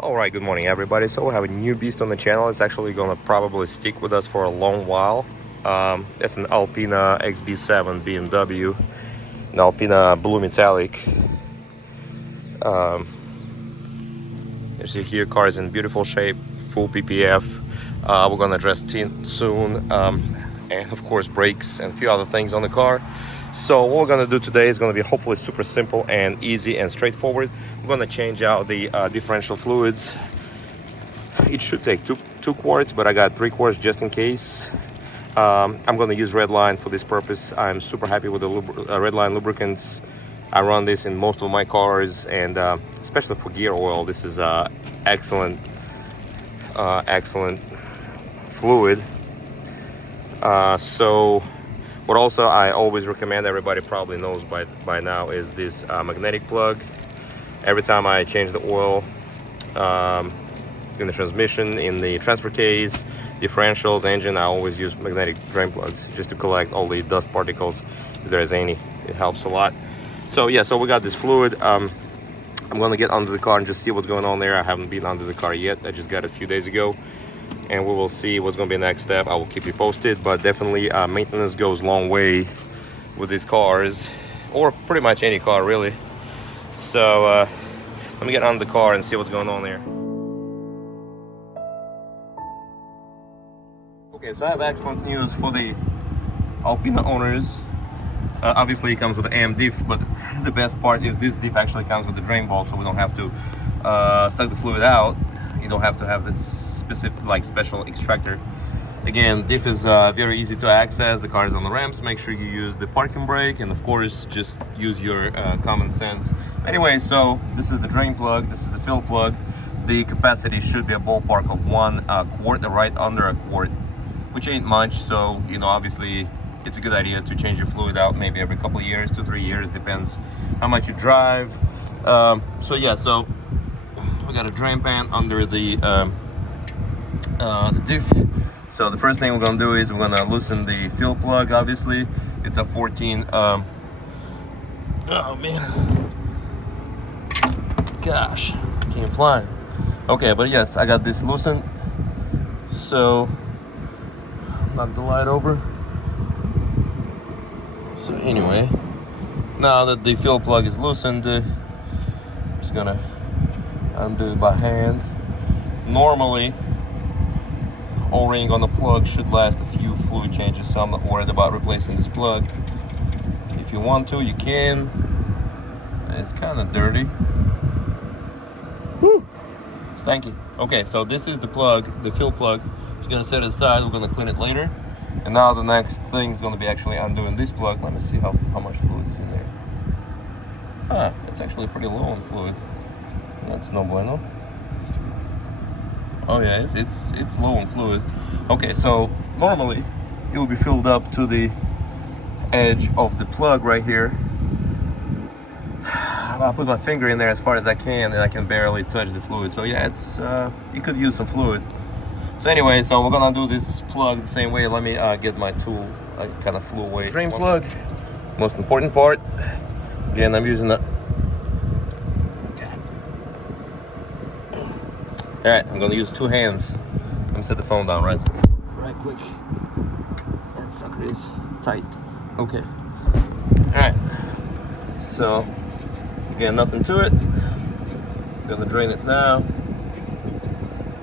Alright, good morning everybody. So we have a new beast on the channel. It's actually gonna probably stick with us for a long while. It's an Alpina XB7 BMW, an Alpina blue metallic. You see here, car is in beautiful shape, full PPF. We're gonna address tint soon, and of course brakes and a few other things on the car. So what we're gonna do today is gonna be hopefully super simple and easy and straightforward. We're gonna change out the differential fluids. It should take two quarts, but I got 3 quarts just in case. I'm gonna use Redline for this purpose. I'm super happy with the Redline lubricants. I run this in most of my cars, and especially for gear oil, this is excellent fluid. So what also I always recommend, everybody probably knows by now, is this magnetic plug. Every time I change the oil in the transmission, in the transfer case, differentials, engine, I always use magnetic drain plugs just to collect all the dust particles if there's any. It helps a lot. So yeah, so we got this fluid. I'm gonna get under the car and just see what's going on there. I haven't been under the car yet. I just got it a few days ago, and we will see what's gonna be the next step. I will keep you posted, but definitely maintenance goes a long way with these cars, or pretty much any car really. So let me get under the car and see what's going on there. Okay, so I have excellent news for the Alpina owners. Obviously it comes with the AM diff, but the best part is this diff actually comes with the drain bolt, so we don't have to suck the fluid out. You don't have to have this specific, special extractor. Again, diff is very easy to access. The car is on the ramps. Make sure you use the parking brake, and of course just use your common sense. Anyway, so this is the drain plug, this is the fill plug. The capacity should be a ballpark of 1 quart, right under a quart, which ain't much. So obviously it's a good idea to change your fluid out maybe every couple of years, 2-3 years, depends how much you drive. So yeah, so we got a drain pan under the diff. So the first thing we're gonna do is we're gonna loosen the fill plug. Obviously it's a 14 oh man, gosh, can't fly. Okay, but yes, I got this loosened. So knock the light over. So anyway, now that the fill plug is loosened, I'm just gonna undo it by hand. Normally, O-ring on the plug should last a few fluid changes, so I'm not worried about replacing this plug. If you want to, you can. It's kind of dirty. Woo! Stanky. Okay, so this is the plug, the fill plug. Just gonna set it aside. We're gonna clean it later. And now the next thing is going to be actually undoing this plug. Let me see how much fluid is in there. It's actually pretty low in fluid. That's no bueno. Oh yeah, it's low in fluid. Okay, so normally it will be filled up to the edge of the plug right here. I'll put my finger in there as far as I can, and I can barely touch the fluid. So yeah, it's you could use some fluid. So anyway, so we're gonna do this plug the same way. Let me get my tool. I kind of flew away. Drain plug, most important part. Again, I'm using a. All right, I'm gonna use 2 hands. Let me set the phone down right quick. That sucker is tight. Okay. All right. So again, nothing to it. Gonna drain it now.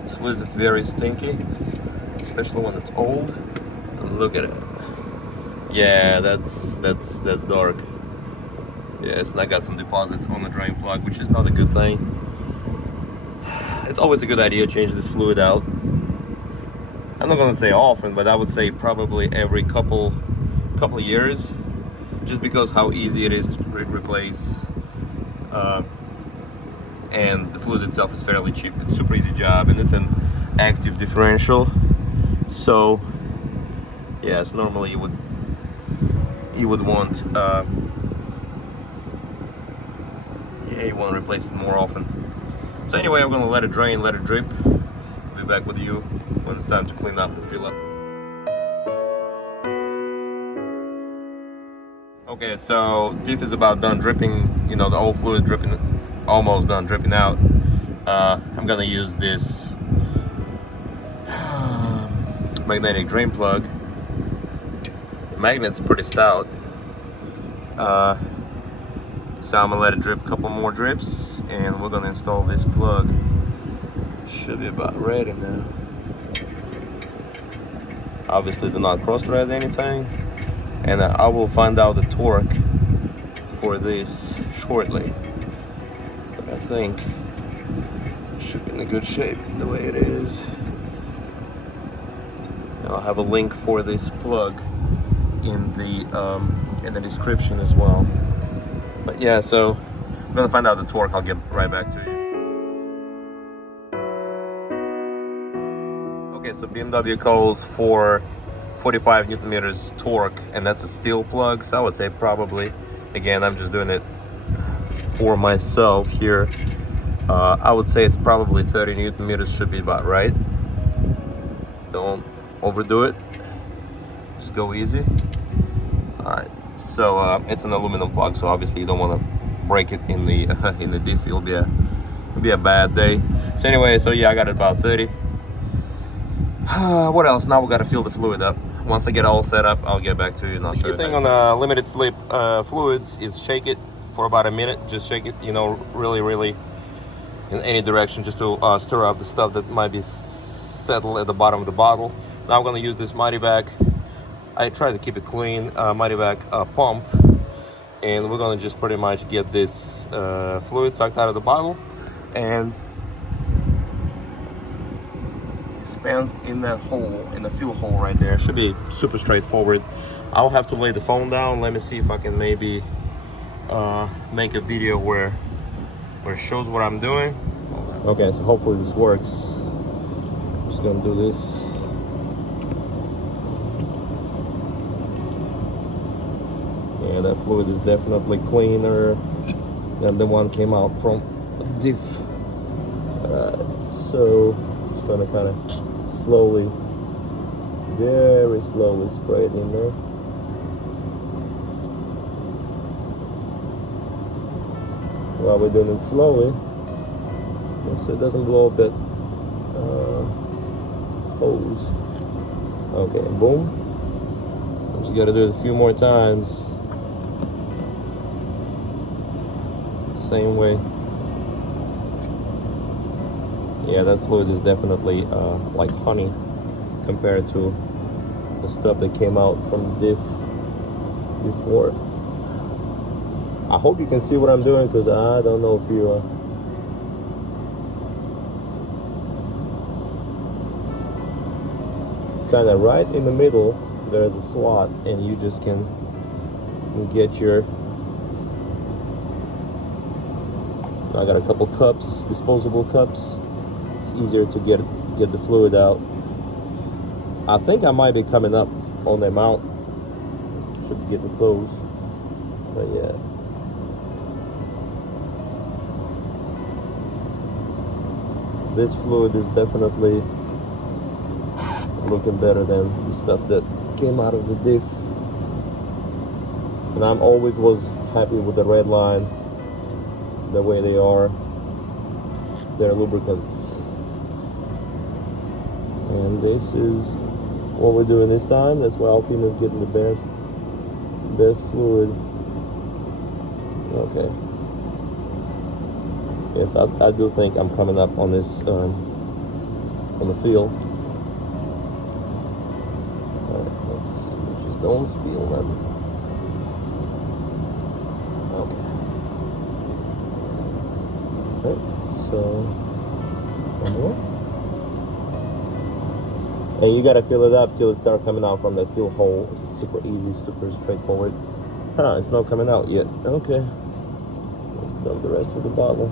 This fluid is very stinky, especially when it's old. And look at it. Yeah, that's dark. Yes, and I got some deposits on the drain plug, which is not a good thing. It's always a good idea to change this fluid out. I'm not gonna say often, but I would say probably every couple of years, just because how easy it is to replace. And the fluid itself is fairly cheap. It's a super easy job, and it's an active differential. So yes, normally you would want you want to replace it more often. So anyway, I'm gonna let it drain, let it drip. I'll be back with you when it's time to clean up and fill up. Okay, so diff is about done dripping. The old fluid dripping, almost done dripping out. I'm gonna use this magnetic drain plug. The magnet's pretty stout, so I'm gonna let it drip a couple more drips, and we're gonna install this plug. Should be about ready now. Obviously do not cross thread anything, and I will find out the torque for this shortly, but I think it should be in a good shape the way it is. I'll have a link for this plug in the description as well. But yeah, so I'm gonna find out the torque. I'll get right back to you. Okay, so BMW calls for 45 Newton meters torque, and that's a steel plug, so I would say probably, again, I'm just doing it for myself here, I would say it's probably 30 Newton meters should be about right. Don't overdo it, just go easy. All right, so it's an aluminum plug, so obviously you don't want to break it in the in the diff. It'll be a bad day. So anyway, so yeah, I got it about 30. What else? Now we got to fill the fluid up. Once I get all set up, I'll get back to you. The key thing on limited slip fluids is shake it for about a minute. Just shake it, you know, really in any direction, just to stir up the stuff that might be settled at the bottom of the bottle. Now I'm going to use this Mighty Vac. I try to keep it clean, Mighty Vac pump, and we're going to just pretty much get this fluid sucked out of the bottle and dispensed in that hole, in the fuel hole right there. Should be super straightforward. I'll have to lay the phone down. Let me see if I can maybe make a video where it shows what I'm doing. Okay, so hopefully this works. I'm just gonna do this. Yeah, that fluid is definitely cleaner than the one came out from the diff. So just gonna kind of slowly, very slowly spray it in there. While we're doing it slowly, so it doesn't blow off that hose. Okay, boom. Just gotta do it a few more times. Same way. Yeah, that fluid is definitely like honey compared to the stuff that came out from the diff before. I hope you can see what I'm doing, because I don't know if you it's kind of right in the middle. There's a slot, and you just can get your. I got a couple cups, disposable cups. It's easier to get the fluid out. I think I might be coming up on the mount. Should be getting close, but yeah. This fluid is definitely looking better than the stuff that came out of the diff. And I'm always was happy with the red line, the way they are. They're lubricants. And this is what we're doing this time. That's why Alpine is getting the best fluid. Okay. Yes, I do think I'm coming up on this, on the field. Alright, let's see. Just don't spill nothing. Okay. Okay, so one more. And you gotta fill it up till it starts coming out from the fill hole. It's super easy, super straightforward. It's not coming out yet. Okay. Let's dump the rest of the bottle.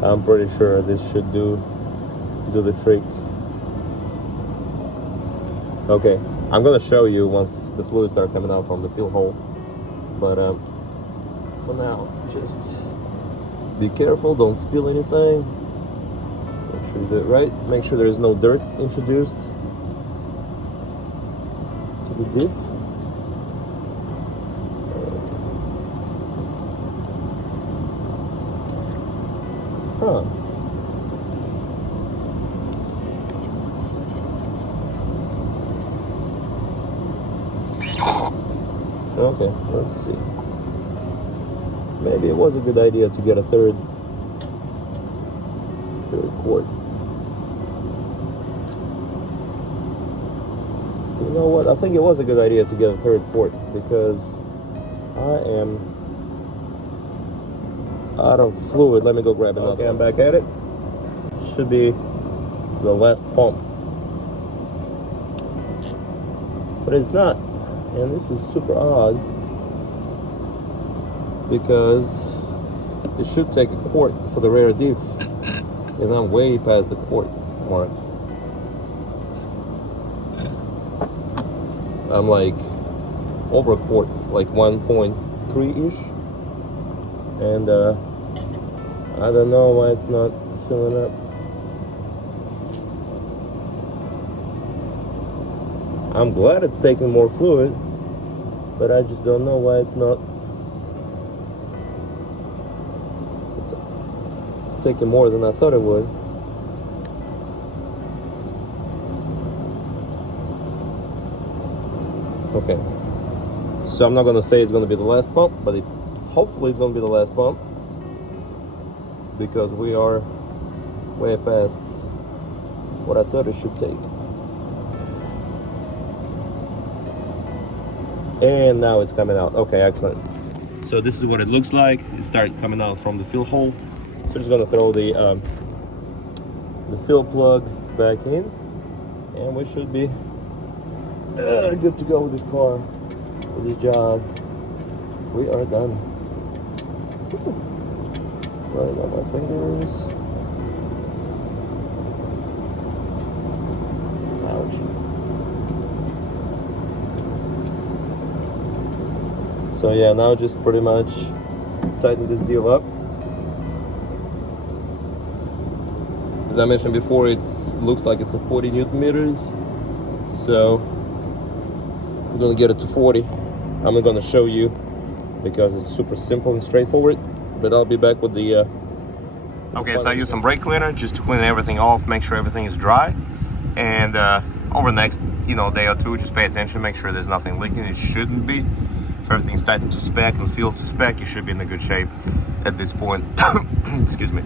I'm pretty sure this should do the trick. Okay, I'm gonna show you once the fluid starts coming out from the fill hole. But for now, just be careful, don't spill anything. Make sure you do it right. Make sure there is no dirt introduced to the diff. Huh. Okay, let's see. Maybe it was a good idea to get a third quart. You know what? I think it was a good idea to get a third quart because I am out of fluid. Let me go grab another. Okay, I'm back at it. Should be the last pump. But it's not. And this is super odd because it should take a quart for the rear diff. And I'm way past the quart mark. I'm like over a quart, like 1.3-ish. And I don't know why it's not filling up. I'm glad it's taking more fluid, but I just don't know why it's not. It's taking more than I thought it would. Okay, so I'm not gonna say it's gonna be the last pump, but hopefully it's gonna be the last pump because we are way past what I thought it should take. And now it's coming out. Okay, excellent. So this is what it looks like. It started coming out from the fill hole. So I'm just gonna throw the fill plug back in, and we should be good to go with this car, with this job. We are done. Running on my fingers. Ouch. So yeah, now just pretty much tighten this deal up. As I mentioned before, it looks like it's a 40 Newton meters. So we're gonna get it to 40. I'm not gonna show you because it's super simple and straightforward, but I'll be back with the okay, so I use some brake cleaner just to clean everything off, make sure everything is dry. And over the next day or two, just pay attention, make sure there's nothing leaking. It shouldn't be. If everything's tightened to spec and filled to spec, you should be in a good shape at this point. Excuse me.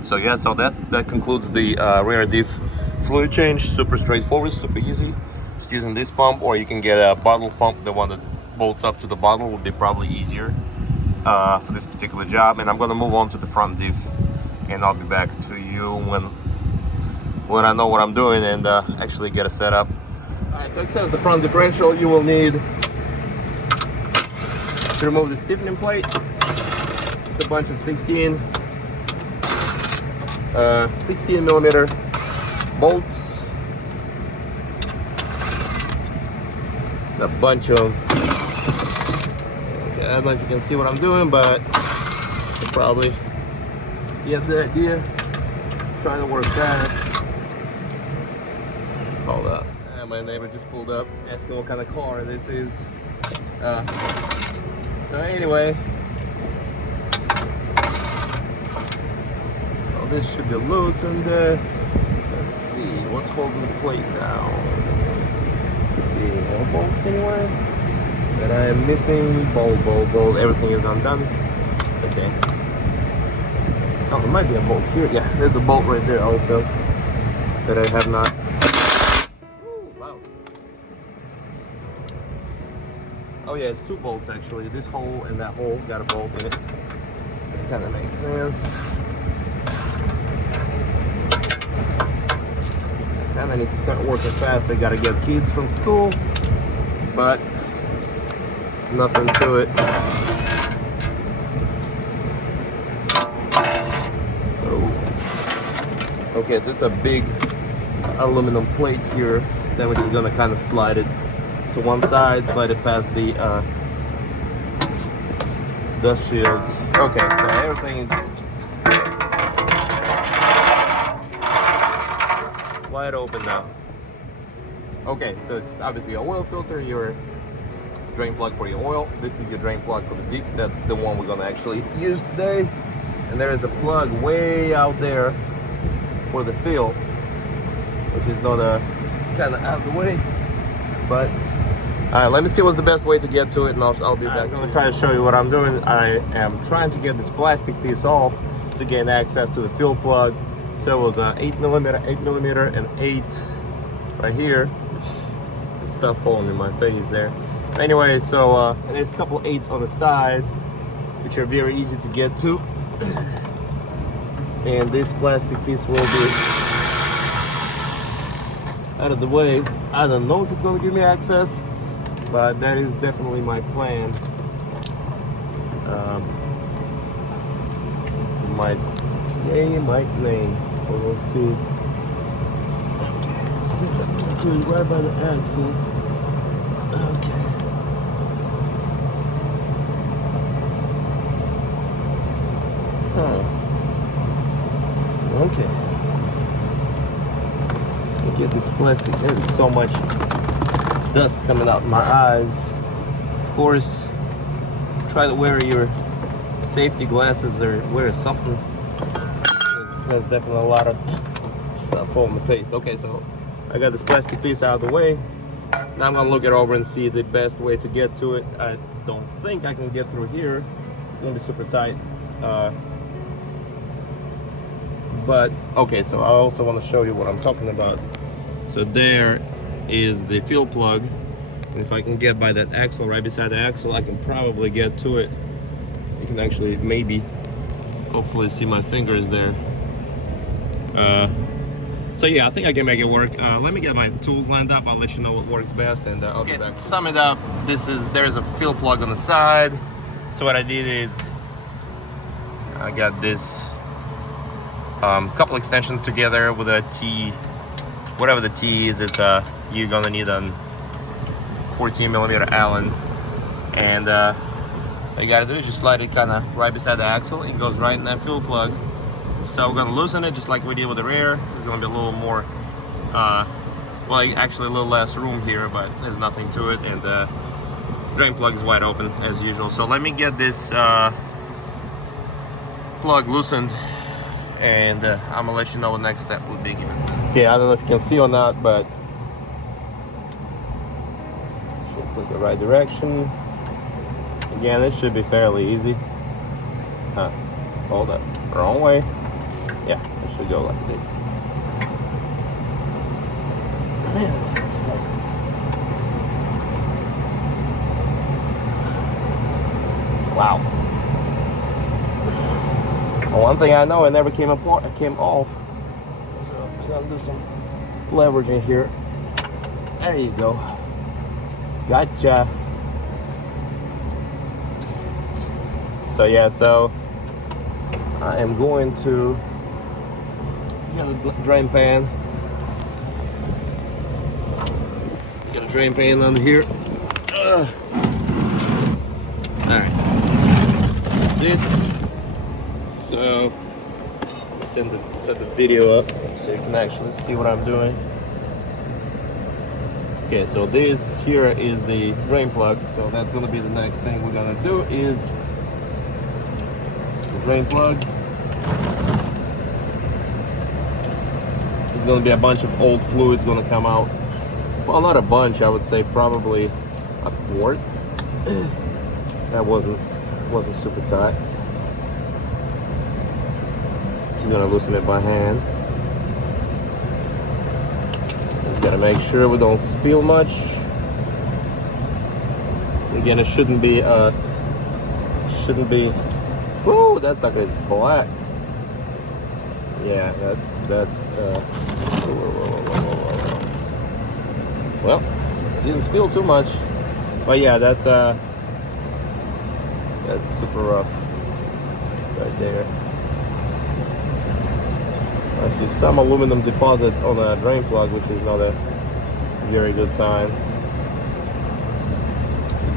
So yeah, so that concludes the rear diff fluid change. Super straightforward, super easy. Just using this pump, or you can get a bottle pump. The one that bolts up to the bottle would be probably easier for this particular job. And I'm gonna move on to the front diff, and I'll be back to you when I know what I'm doing and actually get it set up. All right, to access the front differential, you will need to remove the stiffening plate. Just a bunch of 16 millimeter bolts. A bunch of, okay, I don't know if you can see what I'm doing, but you probably get the idea. Trying to work fast. Hold up. My neighbor just pulled up, asking what kind of car this is. So anyway, oh, this should be loose, and let's see what's holding the plate down. The bolts anywhere that I am missing. Bolt. Everything is undone. Okay. Oh, there might be a bolt here. Yeah, there's a bolt right there also that I have not. Ooh, wow. Oh yeah, it's two bolts actually. This hole and that hole got a bolt in it. That kind of makes sense. Kind of need to start working fast. I gotta get kids from school, but it's nothing to it. Oh. Okay, so it's a big aluminum plate here. Then we're just gonna kind of slide it to one side, slide it past the dust shields. Okay, so everything is wide open now. Okay, so it's obviously your oil filter, your drain plug for your oil. This is your drain plug for the diff. That's the one we're gonna actually use today. and there is a plug way out there for the fill, which is not kind of out of the way. But all right, let me see what's the best way to get to it, and I'll be back. I'm gonna try to show you what I'm doing. I am trying to get this plastic piece off to gain access to the fill plug. So it was 8mm, and 8 right here. There's stuff falling in my face there. Anyway, so and there's a couple 8s on the side, which are very easy to get to. And this plastic piece will be out of the way. I don't know if it's going to give me access, but that is definitely my plan. Might yay, might nay, but we'll see. Okay, see if I can get to it right by the axle. Okay. Okay. Look at this plastic. There's so much dust coming out my eyes. Of course, try to wear your safety glasses or wear something. There's definitely a lot of stuff on the face. Okay, so I got this plastic piece out of the way. Now I'm gonna look it over and see the best way to get to it. I don't think I can get through here. It's gonna be super tight. But okay, so I also want to show you what I'm talking about. So there is the fill plug, and if I can get by that axle, right beside the axle, I can probably get to it. You can actually maybe hopefully see my fingers there. So yeah, I think I can make it work. Let me get my tools lined up. I'll let you know what works best, and I'll be back. So to sum it up, there's a fill plug on the side. So what I did is I got this couple extensions together with a T, whatever the T is. It's you're gonna need a 14mm Allen, and all you gotta do is just slide it kind of right beside the axle. It goes right in that fill plug. So we're gonna loosen it just like we did with the rear. There's gonna be a little more, well, actually a little less room here, but there's nothing to it, and the drain plug is wide open as usual. So let me get this plug loosened, and I'm gonna let you know what next step would be. Okay, I don't know if you can see or not, but should put the right direction. Again, it should be fairly easy. Hold up, wrong way. Yeah, it should go like this. Man, that's messed up. Wow. Well, one thing I know, it never came apart. It came off. So I gotta do some leveraging here. There you go. Gotcha. So yeah, so I am going to get a drain pan. Got a drain pan under here. Alright. That's it. So set the video up so you can actually see what I'm doing. Okay, so this here is the drain plug. So that's gonna be the next thing we're gonna do is the drain plug. There's gonna be a bunch of old fluids gonna come out. Well, not a bunch, I would say probably a quart. That wasn't super tight. Just gonna loosen it by hand. Just gotta make sure we don't spill much. Again, it shouldn't be. Whoa, that sucker is black. Yeah, that's. Well, didn't spill too much, but yeah, that's super rough right there. I see some aluminum deposits on the drain plug, which is not a very good sign.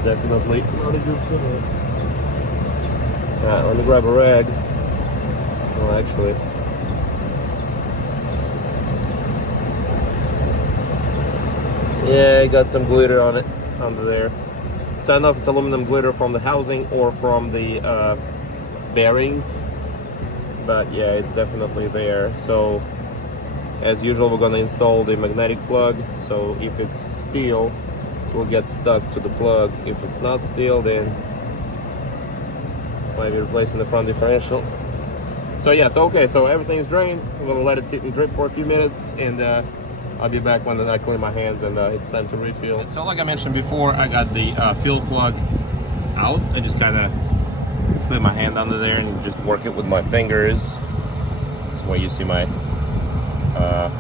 Definitely not a good sign. Alright, let me grab a rag. Well, actually, yeah, it got some glitter on it under there. So I don't know if it's aluminum glitter from the housing or from the bearings. but yeah, it's definitely there. So as usual, we're gonna install the magnetic plug. So if it's steel, it will get stuck to the plug. If it's not steel, then might be replacing the front differential. So yeah, so okay, so everything is drained. We're gonna let it sit and drip for a few minutes, and I'll be back when I clean my hands and it's time to refill. So like I mentioned before, I got the fill plug out. I just kind of slid my hand under there and just work it with my fingers. That's why you see my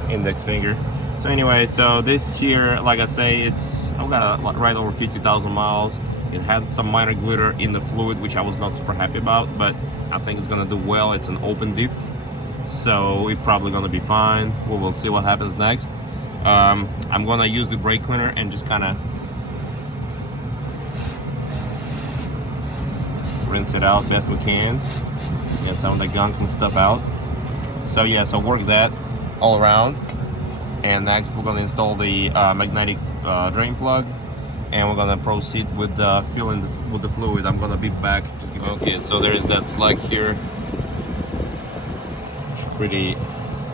index finger. So anyway, so this here, like I say, I've got right over 50,000 miles. It had some minor glitter in the fluid, which I was not super happy about, but I think it's gonna do well. It's an open diff, so it's probably gonna be fine. We will see what happens next. I'm gonna use the brake cleaner and just kind of rinse it out best we can, get some of the gunk and stuff out. So yeah, so work that all around, and next we're gonna install the magnetic drain plug, and we're gonna proceed with filling with the fluid. I'm gonna be back. Okay, so there is that slag here. It's pretty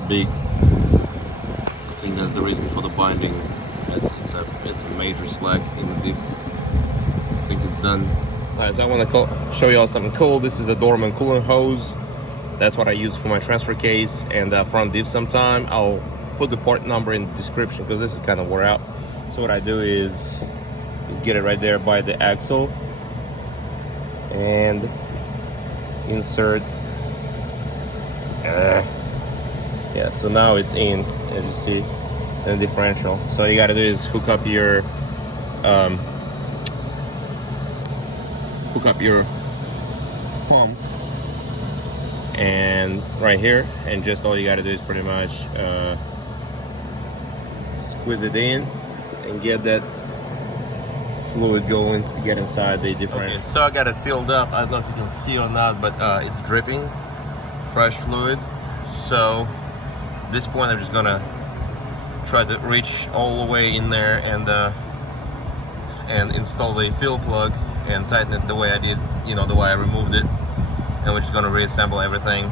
big. I think that's the reason for the binding. It's a major slag in the diff. I think it's done. Alright, so I want to show you all something cool. This is a Dorman coolant hose. That's what I use for my transfer case and front diff sometime. I'll put the part number in the description because this is kind of wore out. So what I do is get it right there by the axle and insert. Yeah, so now it's in, as you see, in the differential. So all you gotta do is hook up your pump and right here, and just all you gotta do is pretty much squeeze it in and get that fluid going, get inside the differential. Okay, so I got it filled up. I don't know if you can see or not, but it's dripping fresh fluid. So at this point I'm just gonna try to reach all the way in there and install the fill plug and tighten it the way I did, you know, the way I removed it, and we're just gonna reassemble everything.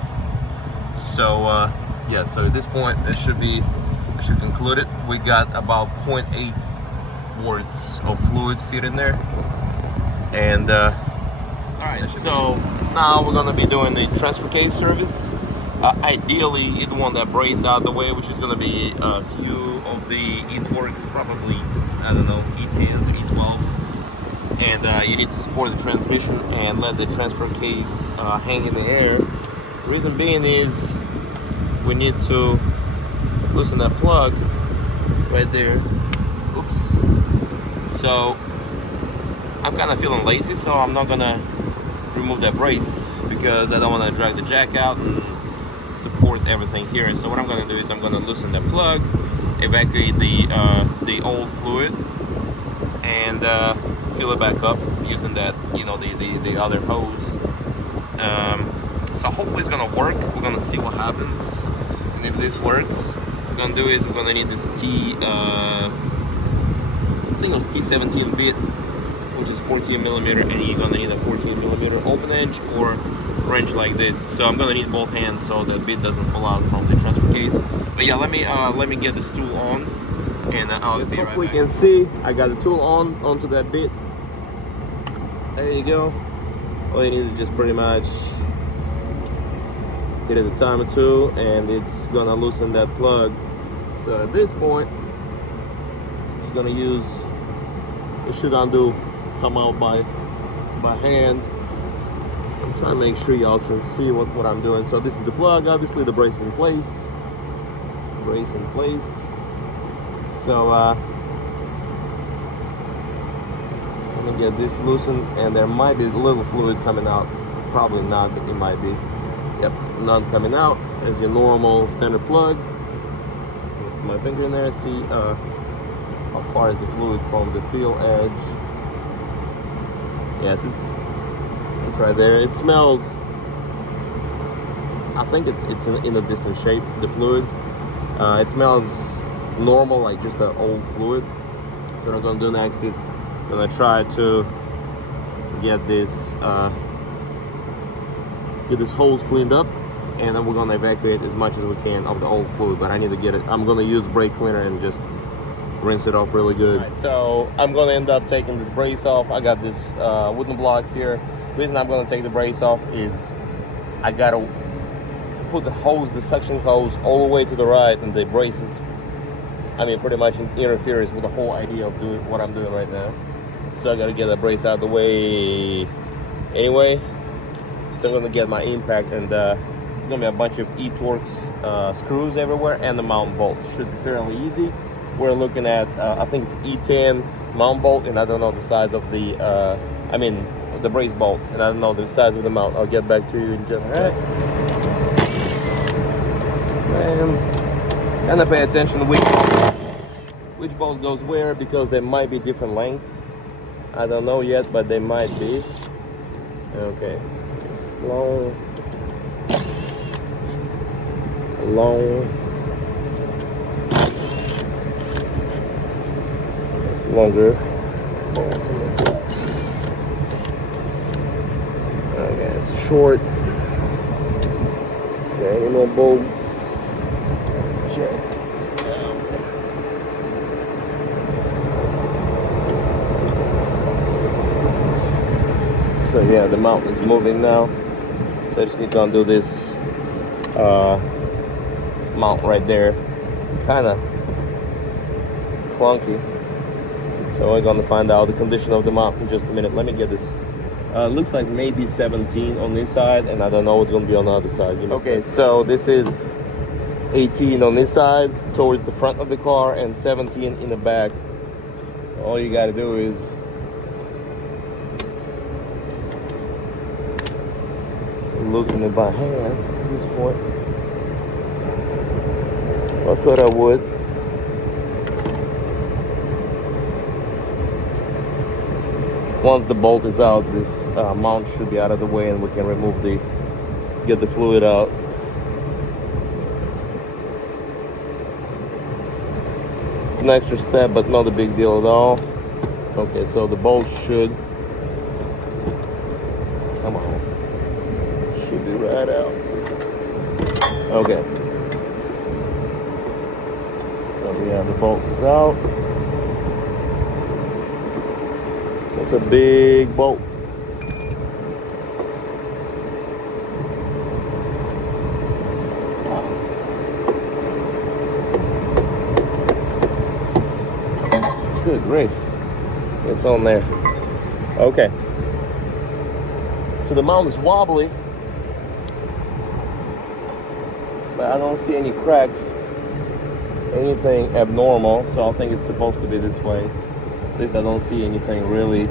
So yeah, so at this point I should conclude it. We got about 0.8 quarts of fluid fit in there, and all right, so now we're gonna be doing the transfer case service. Ideally you'd want that brace out of the way, which is gonna be a few of the E-Torques, probably, I don't know, E10s or E12s, and you need to support the transmission and let the transfer case hang in the air. The reason being is we need to loosen that plug right there. Oops. So I'm kind of feeling lazy, so I'm not gonna remove that brace because I don't want to drag the jack out and support everything here. So what I'm gonna do is I'm gonna loosen the plug, evacuate the old fluid, and fill it back up using that, you know, the other hose. So hopefully it's gonna work. We're gonna see what happens, and if this works, what we're gonna do is we're gonna need this I think it was T17 bit, which is 14 millimeter, and you're gonna need a 14 millimeter open edge or wrench like this. So I'm gonna need both hands so the bit doesn't fall out from the transfer case. But yeah, let me get this tool on, and I'll be right back. Hopefully you can see I got the tool onto that bit. There you go. All you need is just pretty much hit it a time or two, and it's gonna loosen that plug. So at this point, it's gonna use, it should undo, come out by hand. I'm trying to make sure y'all can see what I'm doing. So this is the plug, obviously the brace is in place. Brace in place. So I'm gonna get this loosened, and there might be a little fluid coming out. Probably not, but it might be. Yep, none coming out. There's your normal standard plug. Put my finger in there, see how far is the fluid from the fill edge. Yes, it's right there. It smells, I think it's in a decent shape, the fluid. It smells normal, like just an old fluid. So what I'm gonna do next is I'm gonna try to get this hose cleaned up and then we're gonna evacuate as much as we can of the old fluid. But I need to get it. I'm gonna use brake cleaner and just rinse it off really good. Right, so I'm gonna end up taking this brace off. I got this wooden block here. The reason I'm gonna take the brace off is I gotta put the hose, the suction hose, all the way to the right, and the braces, I mean, pretty much interferes with the whole idea of doing what I'm doing right now. So I gotta get that brace out of the way anyway. So I'm gonna get my impact, and it's gonna be a bunch of E-Torx screws everywhere, and the mount bolt. Should be fairly easy. We're looking at, I think it's E10 mount bolt, and I don't know the size of the, the brace bolt, and I don't know the size of the mount. I'll get back to you in just a sec. And kind of pay attention which bolt goes where, because they might be different lengths. I don't know yet, but they might be. Okay, slow, long. It's longer bolts on this side. Okay, it's short. Okay, any more bolts? Check. So yeah, the mount is moving now. So I just need to undo this mount right there. Kind of clunky. So we're gonna find out the condition of the mount in just a minute. Let me get this. Looks like maybe 17 on this side, and I don't know what's gonna be on the other side. Okay, so this is 18 on this side towards the front of the car, and 17 in the back. All you gotta do is loosen it by hand at this point. I thought I would. Once the bolt is out, this mount should be out of the way, and we can get the fluid out. It's an extra step, but not a big deal at all. Okay, so the bolt should, come on, should be right out. Okay. So yeah, the bolt is out. That's a big bolt. Good grief. It's on there. Okay. So the mount is wobbly, but I don't see any cracks, anything abnormal, so I think it's supposed to be this way. At least I don't see anything really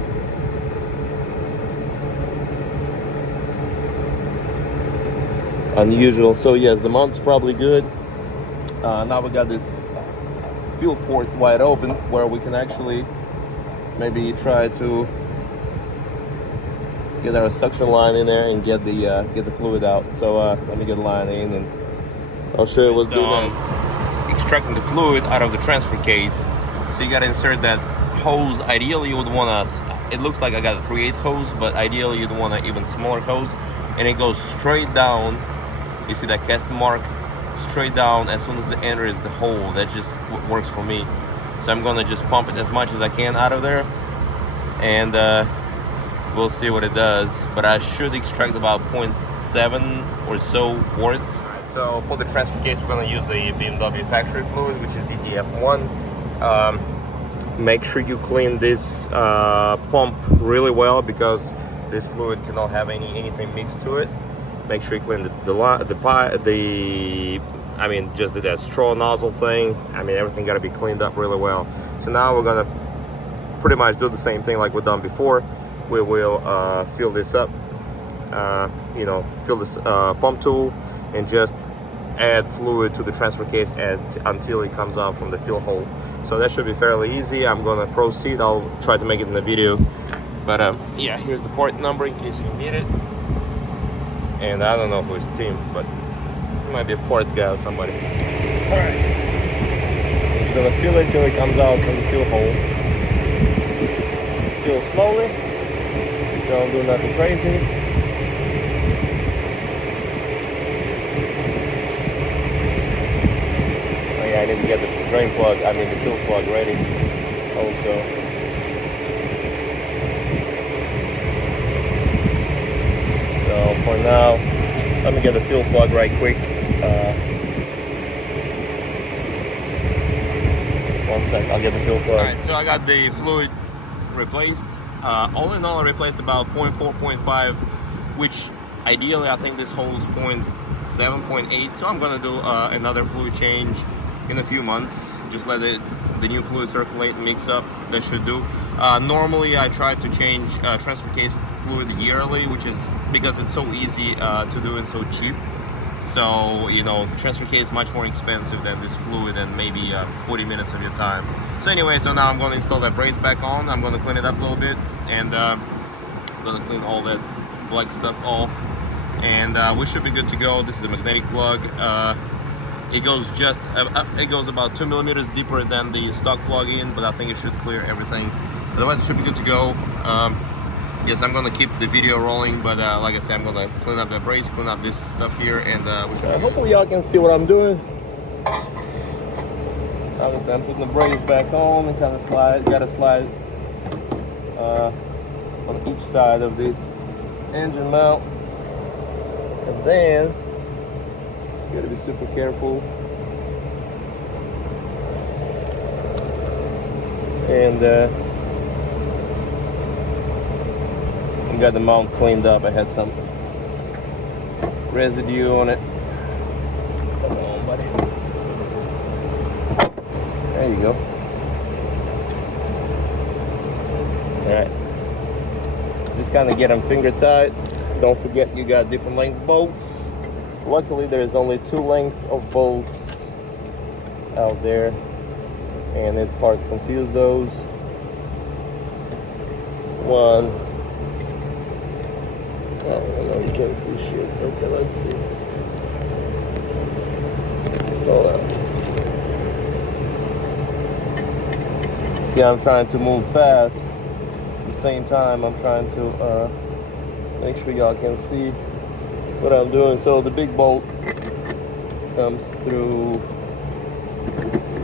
unusual. So yes, the mount is probably good. Now we got this fuel port wide open, where we can actually maybe try to get our suction line in there and get the fluid out. So let me get a line in, and I'll show you what's going on. Extracting the fluid out of the transfer case. So you got to insert that hose. Ideally you would want to, it looks like I got a 3/8 hose, but ideally you'd want an even smaller hose, and it goes straight down. You see that cast mark? Straight down as soon as it enters the hole. That just works for me. So I'm gonna just pump it as much as I can out of there, and we'll see what it does. But I should extract about 0.7 or so quarts. Right, so for the transfer case, we're gonna use the BMW factory fluid, which is DTF1. Make sure you clean this pump really well, because this fluid cannot have anything mixed to it. Make sure you clean just that straw nozzle thing. I mean, everything got to be cleaned up really well. So now we're gonna pretty much do the same thing like we've done before. We will fill this up, fill this pump tool, and just add fluid to the transfer case until it comes out from the fill hole. So that should be fairly easy. I'm gonna proceed. I'll try to make it in the video, but yeah, here's the part number in case you need it. And I don't know who is Tim, but it might be a parts guy or somebody. Alright. So you're gonna fill it till it comes out from the fill hole. Fill slowly. Don't do nothing crazy. Yeah, I need to get the drain plug, I mean the fuel plug ready also. So for now, let me get the fuel plug right quick. One sec, I'll get the fuel plug. Alright, so I got the fluid replaced. All in all, I replaced about 0.4, 0.5, which ideally I think this holds 0.7, 0.8. So I'm gonna do another fluid change in a few months. Just let the new fluid circulate and mix up. That should do. Normally I try to change transfer case fluid yearly, which is because it's so easy to do and so cheap. So, you know, transfer case is much more expensive than this fluid and maybe 40 minutes of your time. So anyway, so now I'm going to install that brace back on. I'm going to clean it up a little bit, and I'm going to clean all that black stuff off, and we should be good to go. This is a magnetic plug. It goes it goes about 2 millimeters deeper than the stock plug-in, but I think it should clear everything. Otherwise, it should be good to go. Yes, I'm gonna keep the video rolling, but like I said, I'm gonna clean up the brace, clean up this stuff here, and hopefully y'all can see what I'm doing. Obviously, I'm putting the brace back on and kind of gotta slide on each side of the engine mount, and then just gotta be super careful. And got the mount cleaned up. I had some residue on it. Come on, buddy. There you go. Alright. Just kind of get them finger tight. Don't forget you got different length bolts. Luckily there is only 2 lengths of bolts out there, and it's hard to confuse those. One. Oh, no, you can't see shit. Okay, let's see. Hold on. See, I'm trying to move fast. At the same time, I'm trying to make sure y'all can see what I'm doing. So the big bolt comes through. Let's see.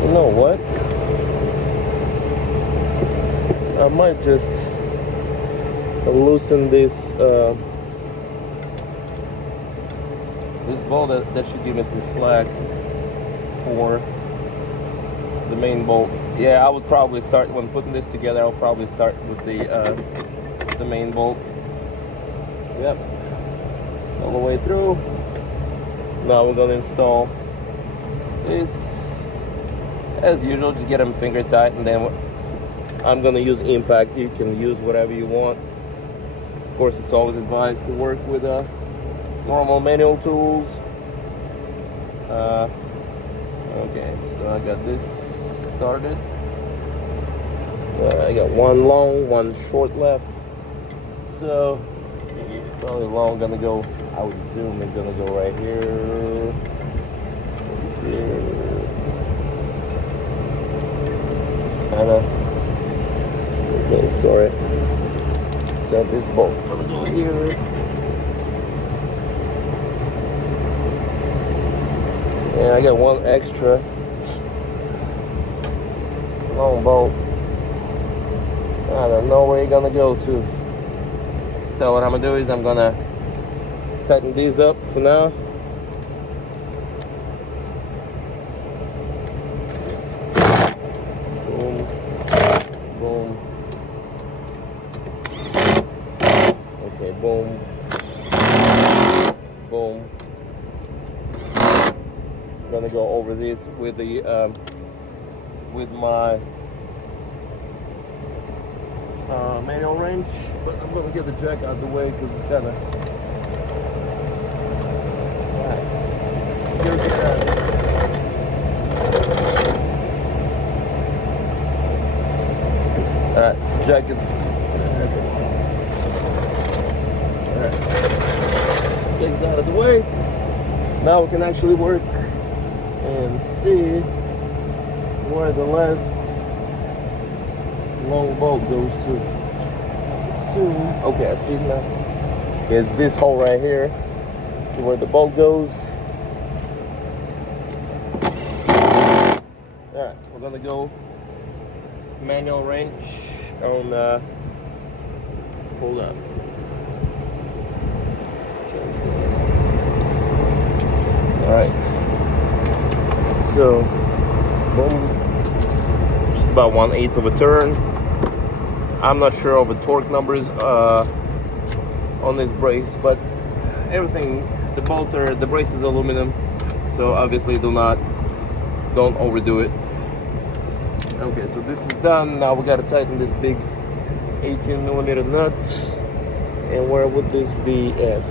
You know what? I might just loosen this this bolt. That should give me some slack for the main bolt. Yeah, I would probably start when putting this together. I'll probably start with the main bolt. Yep, it's all the way through. Now we're gonna install this. As usual, just get them finger tight, and then I'm gonna use impact. You can use whatever you want. Of course, it's always advised to work with normal manual tools. Okay, so I got this started. I got one long, one short left. So probably long gonna go. I would assume it's gonna go right here. Kinda. Okay, sorry. So this bolt gonna go here. And I got one extra long bolt. I don't know where you're gonna go to. So what I'm gonna do is I'm gonna tighten these up for now. Boom. Okay, boom. Boom. I'm gonna go over this with the with my manual wrench, but I'm gonna get the jack out of the way because it's kind of. Alright. Alright, jack is. Okay. Alright. Jack's out of the way. Now we can actually work and see where the last long bolt goes to. Soon. Okay, I see it now. It's this hole right here to where the bolt goes. Alright, we're gonna go manual wrench on hold on. Alright. So boom. Just about 1/8 of a turn. I'm not sure of the torque numbers on this brace, but everything, the bolts are, the brace is aluminum, so obviously don't overdo it. Okay, so this is done. Now we gotta tighten this big 18mm nut. And where would this be at?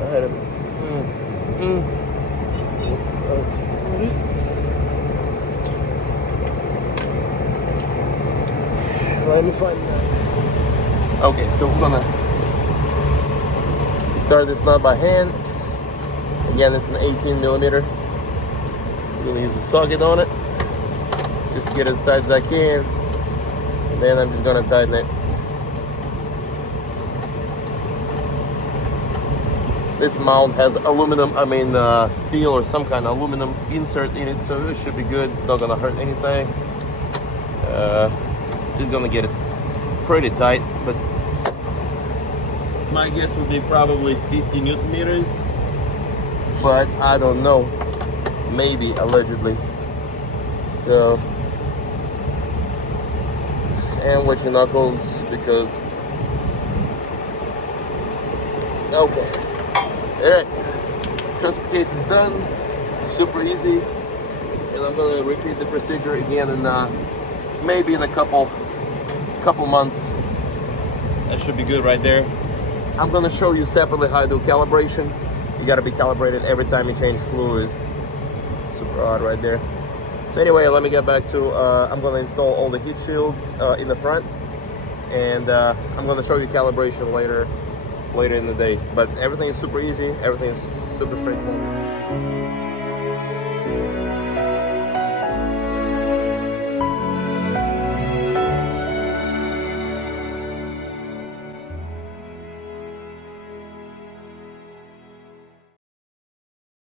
Okay. Let me find that. Okay, so we're gonna start this nut by hand. Again, it's an 18mm. I'm gonna use a socket on it just to get it as tight as I can, and then I'm just gonna tighten it. This mount has aluminum, steel or some kind of aluminum insert in it, so it should be good. It's not gonna hurt anything. Just gonna get it pretty tight, but my guess would be probably 50 Newton meters, but I don't know, maybe, allegedly. So, and watch your knuckles, because, okay, alright, transfer case is done, super easy, and I'm gonna repeat the procedure again in maybe in a couple months. That should be good right there. I'm gonna show you separately how I do calibration. You gotta be calibrated every time you change fluid. Super odd right there. So anyway, let me get back to, I'm gonna install all the heat shields in the front, and I'm gonna show you calibration later in the day. But everything is super easy, everything is super straightforward.